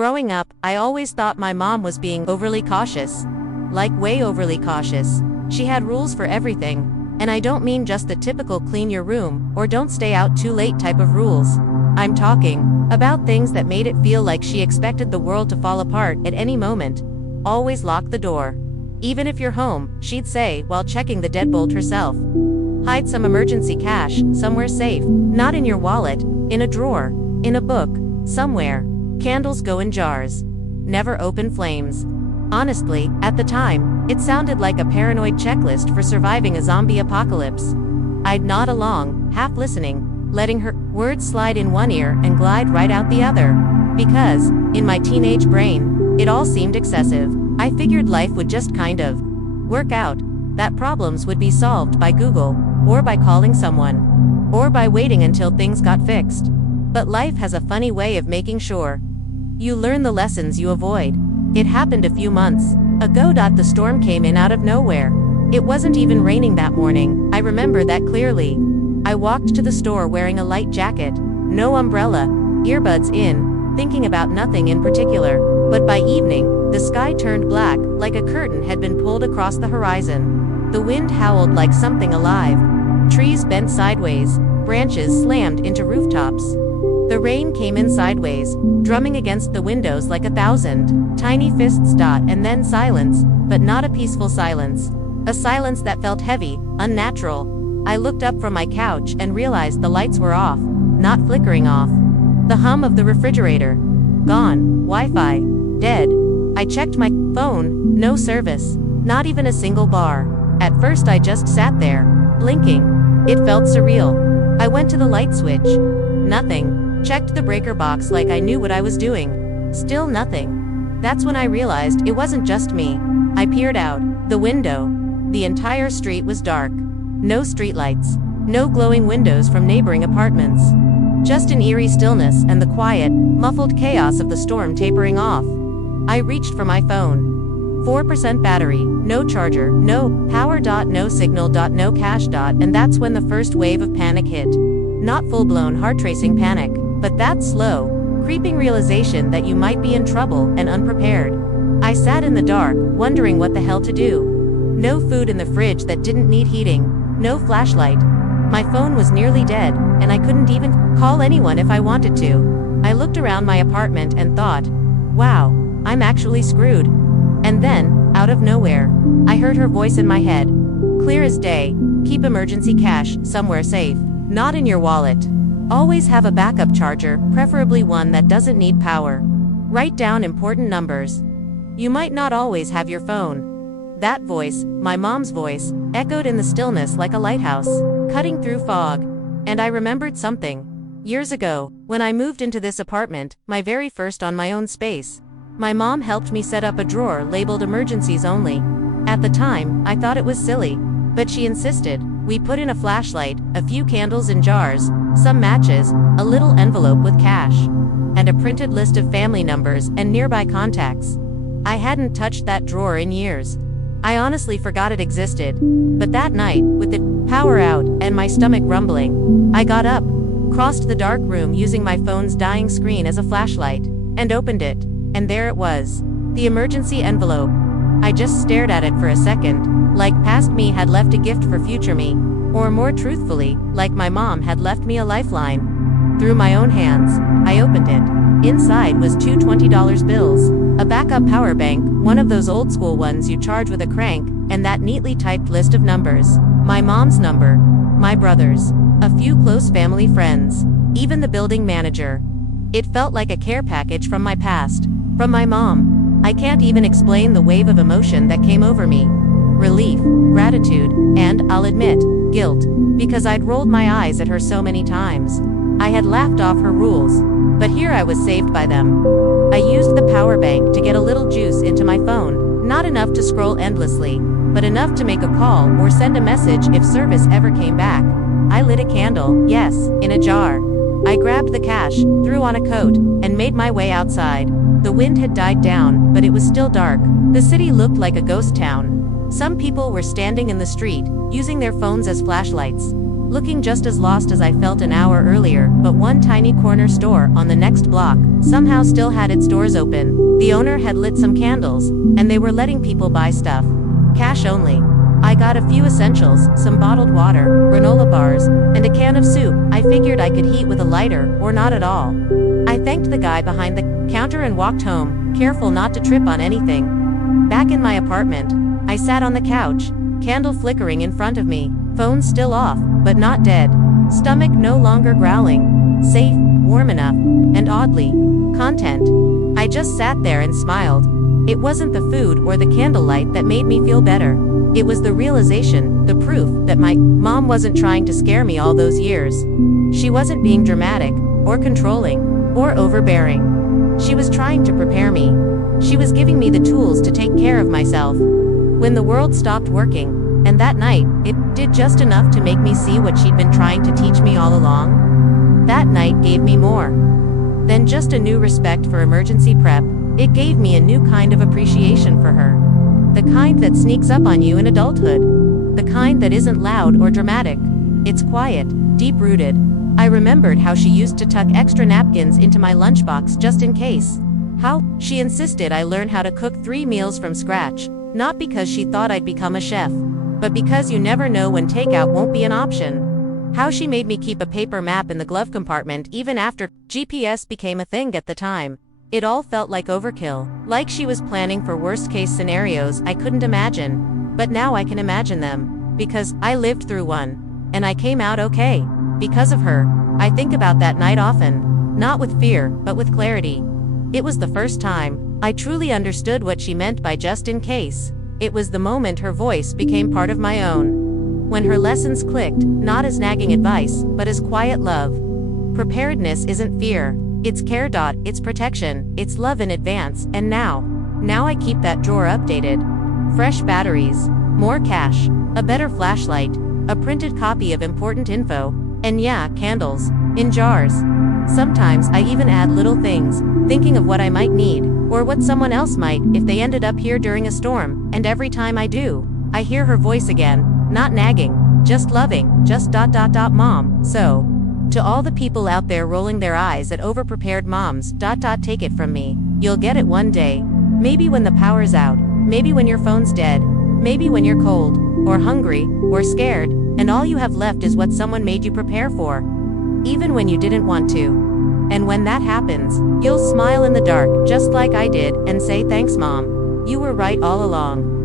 Growing up, I always thought my mom was being overly cautious. Like way overly cautious. She had rules for everything. And I don't mean just the typical clean your room, or don't stay out too late type of rules. I'm talking about things that made it feel like she expected the world to fall apart at any moment. Always lock the door. Even if you're home, she'd say while checking the deadbolt herself. Hide some emergency cash, somewhere safe. Not in your wallet, in a drawer, in a book, somewhere. Candles go in jars. Never open flames. Honestly, at the time, it sounded like a paranoid checklist for surviving a zombie apocalypse. I'd nod along, half listening, letting her words slide in one ear and glide right out the other. Because, in my teenage brain, it all seemed excessive. I figured life would just kind of work out, that problems would be solved by Google, or by calling someone, or by waiting until things got fixed. But life has a funny way of making sure you learn the lessons you avoid. It happened a few months ago. The storm came in out of nowhere. It wasn't even raining that morning, I remember that clearly. I walked to the store wearing a light jacket, no umbrella, earbuds in, thinking about nothing in particular. But by evening, the sky turned black, like a curtain had been pulled across the horizon. The wind howled like something alive. Trees bent sideways, branches slammed into rooftops. The rain came in sideways, drumming against the windows like 1,000 tiny fists. And then silence, but not a peaceful silence. A silence that felt heavy, unnatural. I looked up from my couch and realized the lights were off, not flickering off. The hum of the refrigerator. Gone. Wi-Fi. Dead. I checked my phone, no service. Not even a single bar. At first I just sat there, blinking. It felt surreal. I went to the light switch. Nothing. Checked the breaker box like I knew what I was doing. Still nothing. That's when I realized it wasn't just me. I peered out the window. The entire street was dark. No streetlights. No glowing windows from neighboring apartments. Just an eerie stillness and the quiet, muffled chaos of the storm tapering off. I reached for my phone. 4% battery, no charger, no power. No signal. No cash. And that's when the first wave of panic hit. Not full-blown heart-racing panic, but that slow, creeping realization that you might be in trouble and unprepared. I sat in the dark, wondering what the hell to do. No food in the fridge that didn't need heating, no flashlight. My phone was nearly dead, and I couldn't even call anyone if I wanted to. I looked around my apartment and thought, wow, I'm actually screwed. And then, out of nowhere, I heard her voice in my head. Clear as day, keep emergency cash somewhere safe, not in your wallet. Always have a backup charger, preferably one that doesn't need power. Write down important numbers. You might not always have your phone. That voice, my mom's voice, echoed in the stillness like a lighthouse, cutting through fog. And I remembered something. Years ago, when I moved into this apartment, my very first on my own space, my mom helped me set up a drawer labeled emergencies only. At the time, I thought it was silly, but she insisted. We put in a flashlight, a few candles in jars, some matches, a little envelope with cash, and a printed list of family numbers and nearby contacts. I hadn't touched that drawer in years. I honestly forgot it existed. But that night, with the power out and my stomach rumbling, I got up, crossed the dark room using my phone's dying screen as a flashlight, and opened it. And there it was. The emergency envelope. I just stared at it for a second, like past me had left a gift for future me, or more truthfully, like my mom had left me a lifeline. Through my own hands, I opened it. Inside was two $20 bills, a backup power bank, one of those old school ones you charge with a crank, and that neatly typed list of numbers. My mom's number, my brother's, a few close family friends, even the building manager. It felt like a care package from my past, from my mom. I can't even explain the wave of emotion that came over me. Relief, gratitude, and, I'll admit, guilt, because I'd rolled my eyes at her so many times. I had laughed off her rules, but here I was saved by them. I used the power bank to get a little juice into my phone, not enough to scroll endlessly, but enough to make a call or send a message if service ever came back. I lit a candle, yes, in a jar. I grabbed the cash, threw on a coat, and made my way outside. The wind had died down, but it was still dark. The city looked like a ghost town. Some people were standing in the street, using their phones as flashlights. looking just as lost as I felt an hour earlier, but one tiny corner store on the next block somehow still had its doors open. The owner had lit some candles, and they were letting people buy stuff. Cash only. I got a few essentials, some bottled water, granola bars, and a can of soup I figured I could heat with a lighter, or not at all. I thanked the guy behind the counter and walked home, careful not to trip on anything. Back in my apartment, I sat on the couch, candle flickering in front of me, phone still off, but not dead. Stomach no longer growling. Safe, warm enough, and oddly, content. I just sat there and smiled. It wasn't the food or the candlelight that made me feel better. It was the realization, the proof, that my mom wasn't trying to scare me all those years. She wasn't being dramatic, or controlling, or overbearing. She was trying to prepare me. She was giving me the tools to take care of myself. When the world stopped working, and that night, it did just enough to make me see what she'd been trying to teach me all along. That night gave me more than just a new respect for emergency prep. It gave me a new kind of appreciation for her. The kind that sneaks up on you in adulthood. The kind that isn't loud or dramatic. It's quiet, deep-rooted. I remembered how she used to tuck extra napkins into my lunchbox just in case. How she insisted I learn how to cook 3 meals from scratch, not because she thought I'd become a chef, but because you never know when takeout won't be an option. How she made me keep a paper map in the glove compartment even after GPS became a thing at the time. It all felt like overkill, like she was planning for worst-case scenarios I couldn't imagine. But now I can imagine them, because I lived through one. And I came out okay. Because of her. I think about that night often. Not with fear, but with clarity. It was the first time I truly understood what she meant by just in case. It was the moment her voice became part of my own. When her lessons clicked, not as nagging advice, but as quiet love. Preparedness isn't fear. It's care. It's protection, it's love in advance, and now I keep that drawer updated. Fresh batteries, more cash, a better flashlight, a printed copy of important info, and yeah, candles, in jars. Sometimes I even add little things, thinking of what I might need, or what someone else might if they ended up here during a storm, and every time I do, I hear her voice again, not nagging, just loving, just mom. So, to all the people out there rolling their eyes at overprepared moms, take it from me. You'll get it one day. Maybe when the power's out, maybe when your phone's dead, maybe when you're cold, or hungry, or scared, and all you have left is what someone made you prepare for. Even when you didn't want to. And when that happens, you'll smile in the dark, just like I did, and say thanks mom. You were right all along.